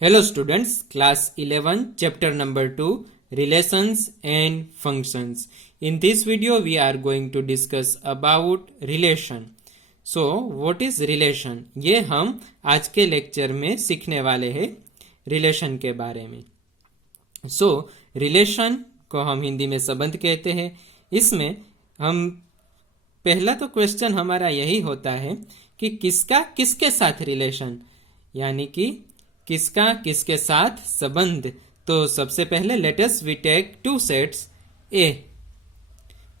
Hello students, class 11, chapter number 2, relations and functions. In this video we are going to discuss about relation. So what is relation? ये हम आज के lecture में सीखने वाले हैं रिलेशन के बारे में. So रिलेशन को हम हिंदी में संबंध कहते हैं. इसमें हम पहला तो क्वेश्चन हमारा यही होता है कि किसका किसके साथ रिलेशन, यानी कि किसका किसके साथ संबंध. तो सबसे पहले let us we take two sets A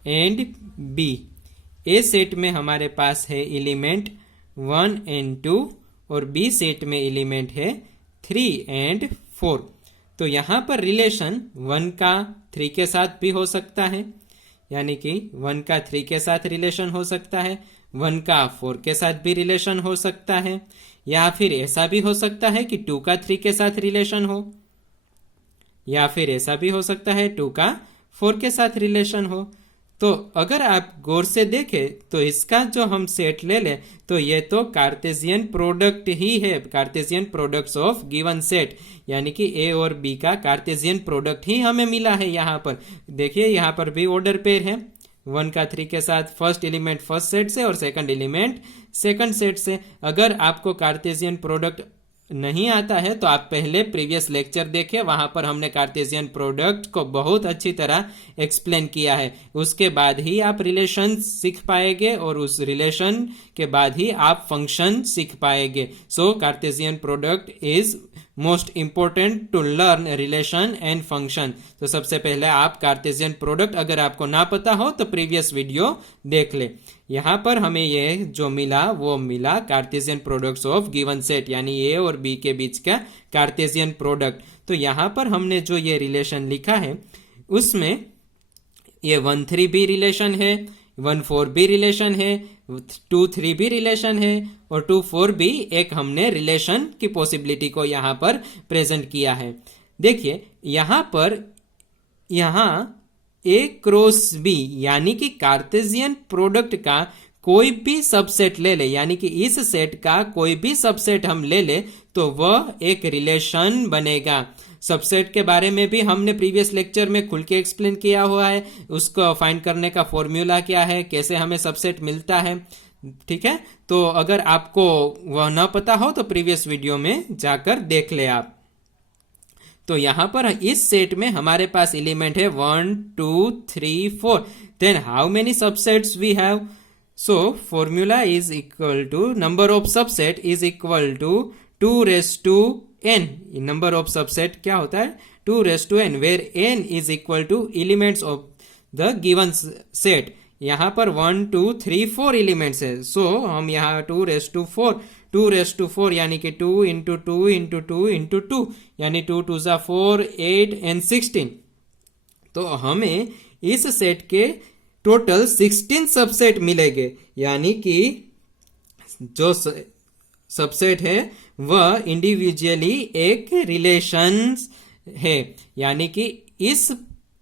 and B. A set में हमारे पास है एलिमेंट 1 एंड 2 और बी सेट में एलिमेंट है 3 एंड 4. तो यहां पर रिलेशन 1 का 3 के साथ भी हो सकता है, यानी कि 1 का 3 के साथ रिलेशन हो सकता है, 1 का 4 के साथ भी रिलेशन हो सकता है, या फिर ऐसा भी हो सकता है कि 2 का 3 के साथ रिलेशन हो, या फिर ऐसा भी हो सकता है 2 का 4 के साथ रिलेशन हो. तो अगर आप गौर से देखें तो इसका जो हम सेट ले लें तो ये तो कार्टेशियन प्रोडक्ट ही है, Cartesian products of given set, यानी कि ए और बी का कार्टेशियन प्रोडक्ट ही हमें मिला है. यहाँ पर देखिए, यहाँ पर भी ऑर्डर पेयर है, 1 का 3 के साथ फर्स्ट एलिमेंट फर्स्ट सेट से और सेकंड एलिमेंट सेकंड सेट से. अगर आपको कार्टेशियन प्रोडक्ट नहीं आता है तो आप पहले प्रीवियस लेक्चर देखें, वहां पर हमने कार्टेशियन प्रोडक्ट को बहुत अच्छी तरह एक्सप्लेन किया है. उसके बाद ही आप रिलेशन सीख पाएंगे और उस रिलेशन के बाद ही आप फंक्शन सीख पाएंगे. So Cartesian product is most important to learn relation and function. तो सबसे पहले आप कार्टेशियन प्रोडक्ट अगर आपको ना पता हो तो प्रीवियस वीडियो देख ले. यहां पर हमें ये जो मिला वो मिला Cartesian products of given set, यानी ए और बी के बीच का कार्टेशियन प्रोडक्ट. तो यहां पर हमने जो ये रिलेशन लिखा है उसमें ये 1-3 भी रिलेशन है, 1-4 भी रिलेशन है, 2-3 भी रिलेशन है और 2-4 भी एक हमने रिलेशन की पॉसिबिलिटी को यहां पर प्रेजेंट किया है. देखिए यहां पर ए क्रॉस बी, यानी कि कार्टेशियन प्रोडक्ट का कोई भी सबसेट ले ले, यानी कि इस सेट का कोई भी सबसेट हम ले ले तो वह एक रिलेशन बनेगा. सबसेट के बारे में भी हमने प्रीवियस लेक्चर में खुल के एक्सप्लेन किया हुआ है, उसको फाइंड करने का फॉर्मूला क्या है, कैसे हमें सबसेट मिलता है. ठीक है, तो अगर आपको वह न पता हो तो प्रीवियस वीडियो में जाकर देख ले आप. तो यहां पर इस सेट में हमारे पास एलिमेंट है 1 2 3 4. Then how many subsets we have? So formula is equal to number of subset is equal to 2n. Number of subset क्या होता है? 2n, where n is equal to elements of the given set. यहां पर 1 2 3 4 elements है. सो हम यहां 2 यानी कि 2 इंटू 2 इंटू 2 इंटू 2, यानी 2 2 4 8 एंड 16. तो हमें इस सेट के टोटल 16 सबसेट मिलेंगे, यानी कि जो सबसेट है वह इंडिविजुअली एक रिलेशंस है, यानी कि इस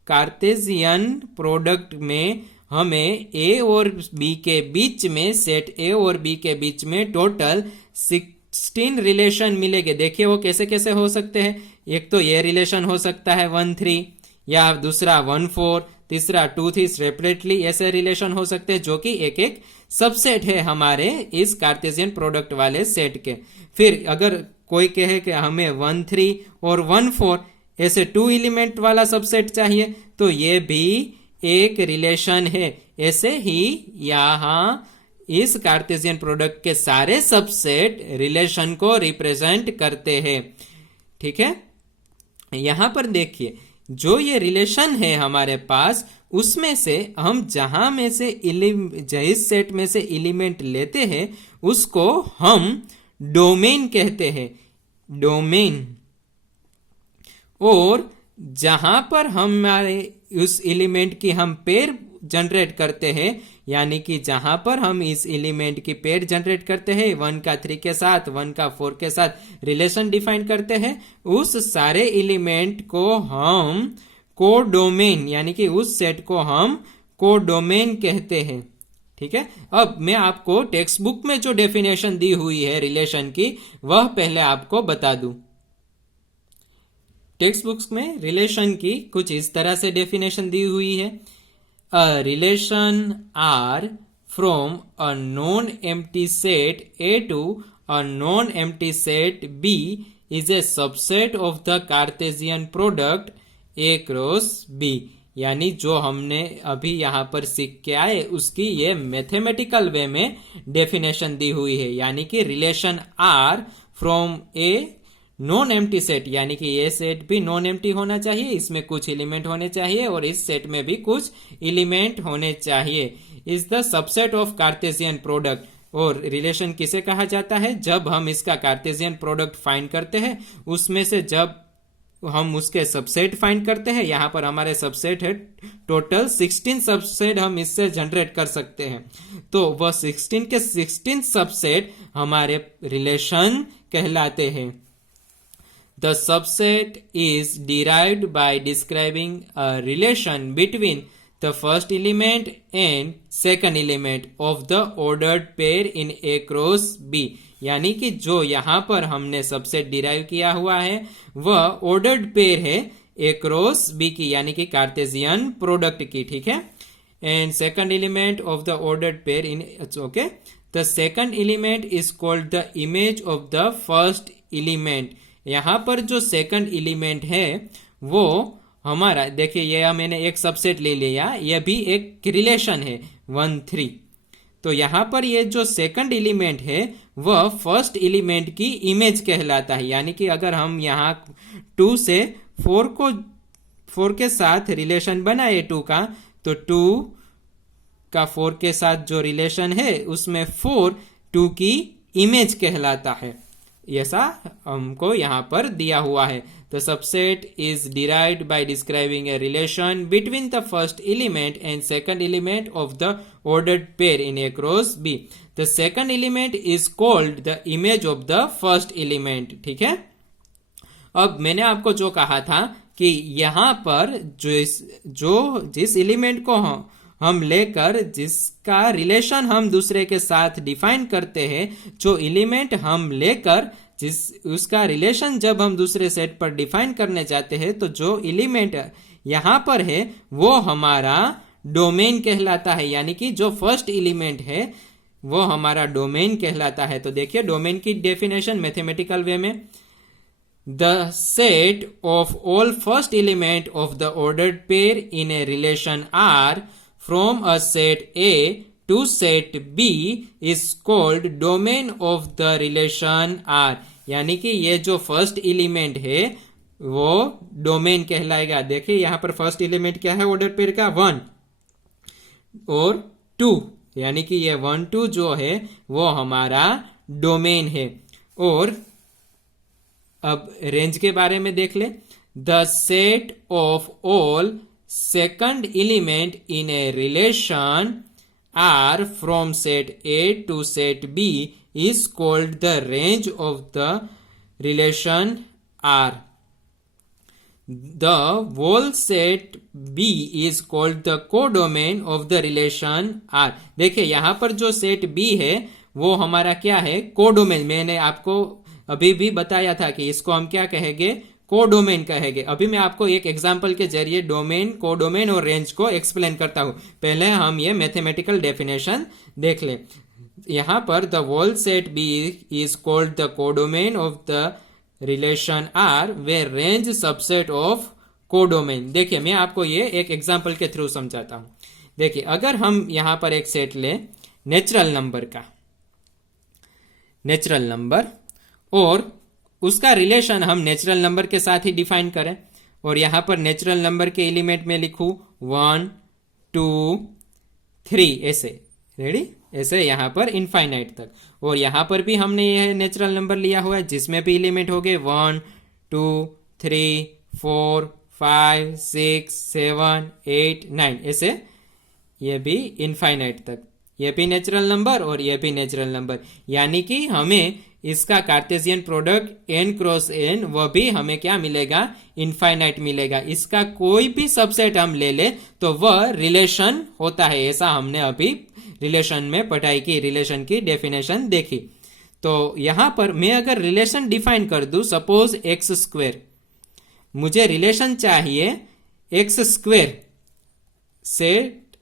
कार्टेशियन प्रोडक्ट में हमें ए और बी के बीच में, सेट ए और बी के बीच में टोटल 16 रिलेशन मिलेंगे. देखिए वो कैसे कैसे हो सकते हैं. एक तो ये रिलेशन हो सकता है 1-3, या दूसरा 1-4, तीसरा 2-3 सेपरेटली ऐसे रिलेशन हो सकते हैं जो कि एक एक सबसेट है हमारे इस कार्टेशियन प्रोडक्ट वाले सेट के. फिर अगर कोई कहे कि हमें 1-3 और 1-4 ऐसे 2 एलिमेंट वाला सबसेट चाहिए तो ये भी एक रिलेशन है. ऐसे ही यहां इस कार्टेशियन प्रोडक्ट के सारे सबसेट रिलेशन को रिप्रेजेंट करते हैं. ठीक है, यहां पर देखिए जो ये रिलेशन है हमारे पास, उसमें से हम जहां में से जिस सेट में से एलिमेंट लेते हैं उसको हम डोमेन कहते हैं, डोमेन. और जहां पर हमारे उस एलिमेंट की हम पेयर जनरेट करते हैं, यानी कि जहां पर हम इस एलिमेंट की पेयर जनरेट करते हैं 1 का 3 के साथ 1 का 4 के साथ रिलेशन डिफाइन करते हैं, उस सारे एलिमेंट को हम कोडोमेन, यानी कि उस सेट को हम कोडोमेन कहते हैं. ठीक है, अब मैं आपको टेक्स्ट बुक में जो डेफिनेशन दी हुई है रिलेशन की वह पहले आपको बता दूं. टेक्स्ट बुक्स में रिलेशन की कुछ इस तरह से डेफिनेशन दी हुई है। A relation R from a non empty set A to a non empty set B is a subset of the Cartesian product A cross B. यानी जो हमने अभी यहां पर सीख के आए उसकी ये मैथमेटिकल वे में डेफिनेशन दी हुई है। यानी कि relation R from a non empty set, यानी कि ये सेट भी नॉन एम्प्टी होना चाहिए, इसमें कुछ एलिमेंट होने चाहिए और इस सेट में भी कुछ एलिमेंट होने चाहिए, is the subset of Cartesian product. और रिलेशन किसे कहा जाता है? जब हम इसका कार्टेशियन प्रोडक्ट फाइंड करते हैं उसमें से जब हम उसके सबसेट फाइंड करते हैं, यहां पर हमारे सबसेट है टोटल 16 सबसेट हम इससे जनरेट कर सकते हैं, तो वह 16 के 16 सबसेट हमारे रिलेशन कहलाते हैं। The subset is derived by describing a relation between the first element and second element of the ordered pair in A cross B। यानी कि जो यहाँ पर हमने सबसेट डिराइव किया हुआ है वह ऑर्डर्ड पेयर है A क्रॉस B की, यानी कि कार्टेशियन प्रोडक्ट की, ठीक है। And second element of the ordered pair in okay the second element is called the image of the first element. यहां पर जो सेकंड एलिमेंट है वो हमारा, देखिए यह मैंने एक सबसेट ले लिया, यह भी एक रिलेशन है 1 3। तो यहां पर ये जो सेकंड एलिमेंट है वह फर्स्ट एलिमेंट की इमेज कहलाता है। यानी कि अगर हम यहां 2 से 4 के साथ रिलेशन बनाए 2 का, तो 2 का 4 के साथ जो रिलेशन है उसमें 4 2 की इमेज कहलाता है। ऐसा हमको यहां पर दिया हुआ है। The subset is derived by describing a relation between the first element and second element of the ordered pair in A cross B. The second element is called the image of the first element, ठीक है। अब मैंने आपको जो कहा था कि यहां पर जिस एलिमेंट को हम लेकर जिसका रिलेशन हम दूसरे के साथ डिफाइन करते हैं, जो एलिमेंट हम लेकर उसका रिलेशन जब हम दूसरे सेट पर डिफाइन करने जाते हैं, तो जो एलिमेंट यहां पर है वो हमारा डोमेन कहलाता है। यानी कि जो फर्स्ट एलिमेंट है वो हमारा डोमेन कहलाता है। तो देखिए डोमेन की डेफिनेशन मैथमेटिकल वे में, the set of all first element of the ordered pair in a relation R from a set A to set B is called domain of the relation R। यानी कि ये जो first element है वो domain कहलाएगा। देखिए यहां पर फर्स्ट एलिमेंट क्या है ऑर्डर पेयर का? 1 और 2, यानी कि ये 1 2 जो है वो हमारा डोमेन है। और अब रेंज के बारे में देख ले। The set of all second element in a relation R from set A to set B is called the range of the relation R. The whole set B is called the codomain of the relation R। देखिए यहां पर जो set B है वो हमारा क्या है? Codomain. मैंने आपको अभी भी बताया था कि इसको हम क्या कहेंगे? कोडोमेन कहेंगे। अभी मैं आपको एक एग्जांपल के जरिए डोमेन, कोडोमेन और रेंज को एक्सप्लेन करता हूं। पहले हम ये मैथमेटिकल डेफिनेशन देख लें। यहां पर the whole set B is called the codomain of the relation R where range subset of codomain. देखिए मैं आपको ये एक एग्जांपल के थ्रू समझाता हूं। देखिए अगर हम यहां पर एक सेट लें नेचुरल नंबर का, नेचुरल नंबर, और उसका रिलेशन हम नेचुरल नंबर के साथ ही डिफाइन करें, और यहां पर नेचुरल नंबर के एलिमेंट में लिखूं 1 2 3 ऐसे, रेडी, ऐसे यहां पर इनफाइनाइट तक। और यहां पर भी हमने यह नेचुरल नंबर लिया हुआ है जिसमें भी एलिमेंट हो गए 1 2 3 4 5 6 7 8 9 ऐसे, ये भी इनफाइनाइट तक, ये भी नेचुरल नंबर और ये भी नेचुरल नंबर। यानी कि हमें इसका Cartesian product n cross n वह भी हमें क्या मिलेगा? इनफाइनाइट मिलेगा। इसका कोई भी सबसेट हम ले ले तो वह रिलेशन होता है। ऐसा हमने अभी रिलेशन में पढ़ाई की, रिलेशन की डेफिनेशन देखी। तो यहां पर मैं अगर रिलेशन डिफाइन कर दूं, सपोज x² मुझे रिलेशन चाहिए x square set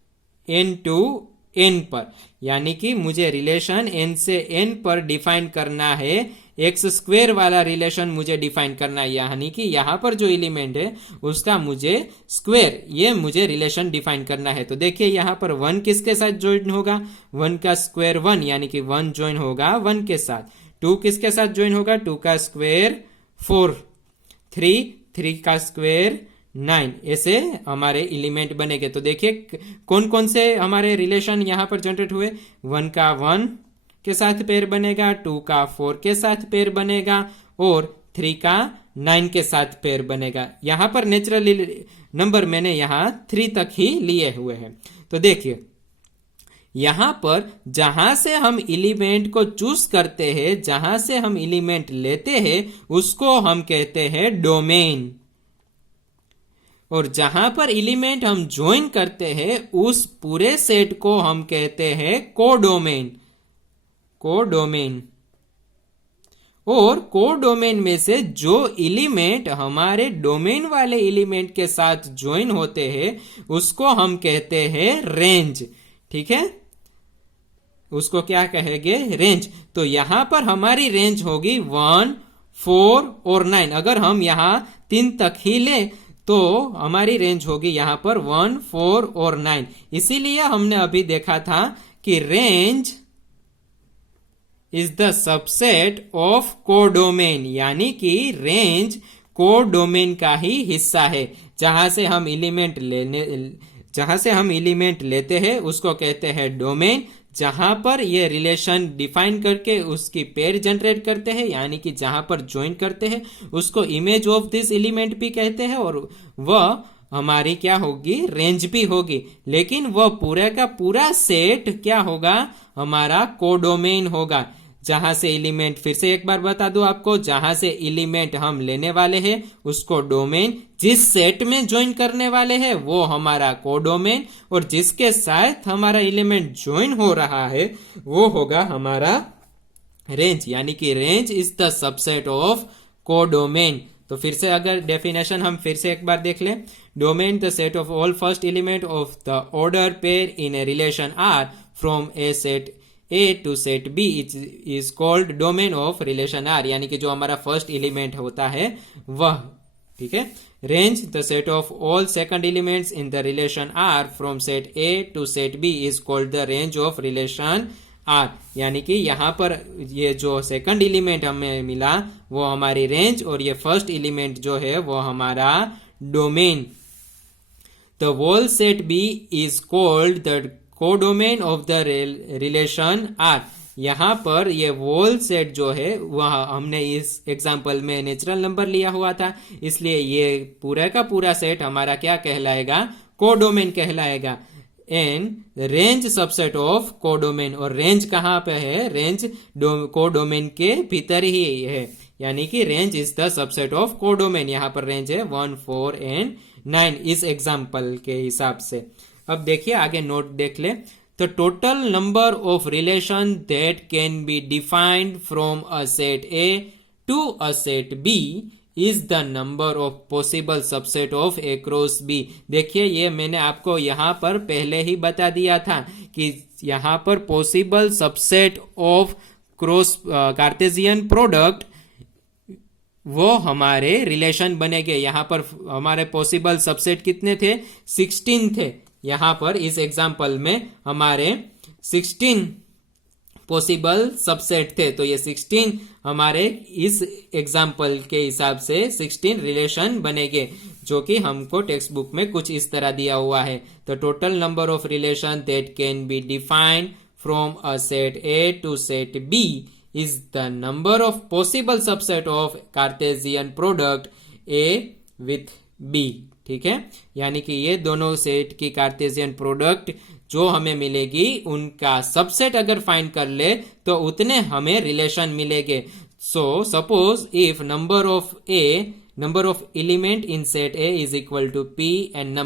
N to N पर, यानी कि मुझे रिलेशन एन से एन पर डिफाइन करना है, एक्स स्क्वेर वाला रिलेशन मुझे डिफाइन करना है, यानी कि यहां पर जो एलिमेंट है उसका मुझे स्क्वेर, ये मुझे रिलेशन डिफाइन करना है। तो देखिए यहां पर 1 किसके साथ ज्वाइन होगा, 1 का स्क्वेर 1, यानी कि 1 ज्वाइन होगा 1 के साथ। 2 किसके साथ ज्वाइन होगा, 2 का स्क्वेर 4, 3 का स्क्वेर 9, ऐसे हमारे एलिमेंट बनेंगे। तो देखिए कौन कौन से हमारे रिलेशन यहां पर जनरेट हुए, 1 का 1 के साथ पेयर बनेगा, 2 का 4 के साथ पेयर बनेगा और 3 का 9 के साथ पेयर बनेगा। यहां पर नेचुरल नंबर मैंने यहां 3 तक ही लिए हुए हैं। तो देखिए यहां पर जहां से हम एलिमेंट को चूज करते हैं, जहां से हम एलिमेंट लेते हैं, उसको हम कहते हैं डोमेन, और जहां पर एलिमेंट हम ज्वाइन करते हैं उस पूरे सेट को हम कहते हैं कोडोमेन। कोडोमेन, और कोडोमेन में से जो एलिमेंट हमारे डोमेन वाले एलिमेंट के साथ ज्वाइन होते हैं उसको हम कहते हैं रेंज। ठीक है, उसको क्या कहेंगे, रेंज। तो यहां पर हमारी रेंज होगी 1, 4 और 9। अगर हम यहां 3 तक ही ले तो हमारी रेंज होगी यहां पर 1, 4 और 9। इसीलिए हमने अभी देखा था कि range is the subset of codomain, यानी कि रेंज कोडोमेन का ही हिस्सा है। जहां से हम एलिमेंट लेते हैं उसको कहते हैं डोमेन, जहां पर ये रिलेशन डिफाइन करके उसकी पेयर जनरेट करते हैं, यानी कि जहां पर ज्वाइन करते हैं उसको इमेज ऑफ दिस एलिमेंट भी कहते हैं, और वह हमारी क्या होगी, रेंज भी होगी। लेकिन वह पूरे का पूरा सेट क्या होगा, हमारा कोडोमेन होगा। जहां से एलिमेंट, फिर से एक बार बता दूं आपको, जहां से एलिमेंट हम लेने वाले हैं उसको डोमेन, जिस सेट में ज्वाइन करने वाले हैं वो हमारा कोडोमेन, और जिसके साथ हमारा एलिमेंट ज्वाइन हो रहा है वो होगा हमारा रेंज, यानी कि range is the subset of codomain. तो फिर से अगर डेफिनेशन हम फिर से एक बार देख लें, domain the set of all first element of the order pair in a relation R from a set A to set B is called domain of relation R, यानी कि जो हमारा फर्स्ट एलिमेंट होता है वह। ठीक है, range the set of all second elements in the relation R from set A to set B is called the range of relation R, यानी कि यहां पर ये जो सेकंड एलिमेंट हमें मिला वो हमारी रेंज, और ये फर्स्ट एलिमेंट जो है वो हमारा domain. The whole set B is called the codomain of the relation R. यहां पर ये वोल सेट जो है वह हमने इस एग्जांपल में नेचुरल नंबर लिया हुआ था, इसलिए ये पूरा का पूरा सेट हमारा क्या कहलाएगा, कोडोमेन कहलाएगा। And range subset of codomain, और रेंज कहां पे है, रेंज कोडोमेन के भीतर ही है, यानी कि range is the subset of codomain. यहां पर रेंज है 1, 4 एंड 9 इस एग्जांपल के हिसाब से। अब देखिए आगे नोट देख ले, the total number of relation that can be defined from a set A to a set B is the number of possible subset of A cross B. देखिए ये मैंने आपको यहां पर पहले ही बता दिया था कि यहां पर possible subset of cross Cartesian product वो हमारे रिलेशन बनेंगे। यहां पर हमारे पॉसिबल सबसेट कितने थे, 16 थे। यहां पर इस एग्जाम्पल में हमारे 16 पॉसिबल सबसेट थे, तो ये 16 हमारे इस एग्जाम्पल के हिसाब से 16 रिलेशन बनेंगे, जो कि हमको टेक्स्ट बुक में कुछ इस तरह दिया हुआ है। The total number of relation that can be defined from a set A to set B is the number of possible subset of Cartesian product A with B. ठीक है, यानी कि ये दोनों सेट की कार्टेशियन प्रोडक्ट जो हमें मिलेगी उनका सबसेट अगर फाइंड कर ले तो उतने हमें रिलेशन मिलेंगे। So suppose if number of element in set A is equal to P and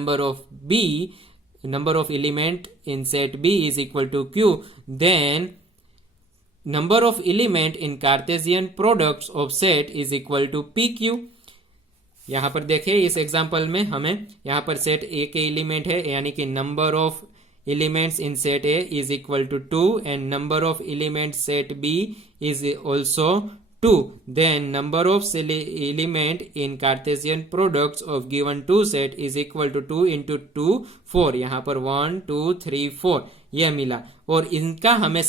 number of element in set B is equal to Q, then number of element in Cartesian products of set is equal to PQ. यहाँ पर देखिए इस example में हमें यहाँ पर set ए के element है, यानी कि number of elements in set A is equal to 2 and number of elements set B is also 2. Then number of element in Cartesian products of given two set is equal to 2 into 2 4. यहाँ पर 1 2 3 4 ये मिला। और इनका हम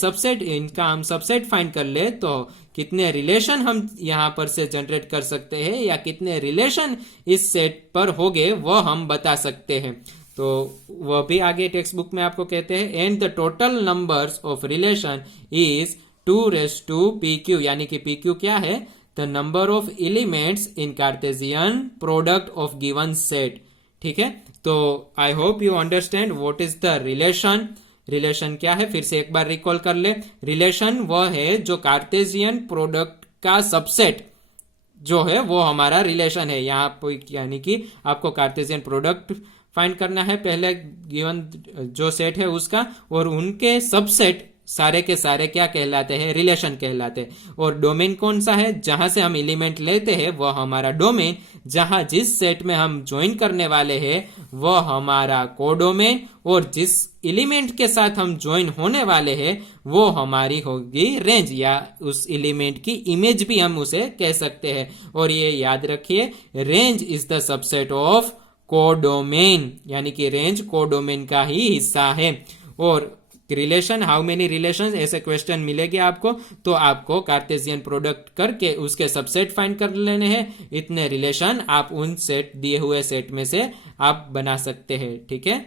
subset find कर ले तो कितने रिलेशन हम यहाँ पर से जनरेट कर सकते हैं या कितने रिलेशन इस सेट पर होंगे वो हम बता सकते हैं। तो वह भी आगे टेक्स्ट बुक में आपको कहते हैं and the total numbers of relation is 2 P Q, यानी कि पी क्यू क्या है, the number of elements in Cartesian product of given set. ठीक है, तो I hope you understand what is the relation. Relation क्या है, फिर से एक बार रिकॉल कर ले। रिलेशन वह है जो कार्टेशियन प्रोडक्ट का सबसेट जो है वो हमारा रिलेशन है। यहाँ पर यानी कि आपको कार्टेशियन प्रोडक्ट फाइंड करना है पहले गिवन जो सेट है उसका, और उनके सबसेट सारे के सारे क्या कहलाते हैं, रिलेशन कहलाते हैं। और डोमेन कौन सा है, जहां से हम एलिमेंट लेते हैं वह हमारा डोमेन, जहां जिस सेट में हम ज्वाइन करने वाले हैं वह हमारा कोडोमेन, और जिस एलिमेंट के साथ हम ज्वाइन होने वाले हैं वो हमारी होगी रेंज, या उस एलिमेंट की इमेज भी हम उसे कह सकते हैं। और ये याद रखिए, range is the subset of codomain, यानी कि रेंज कोडोमेन का ही हिस्सा है। और रिलेशन, हाउ मेनी रिलेशन, ऐसे क्वेश्चन मिलेंगे आपको, तो आपको कार्टेशियन प्रोडक्ट करके उसके सबसेट फाइंड कर लेने हैं। इतने रिलेशन आप उन सेट दिए हुए सेट में से आप बना सकते हैं। ठीक है।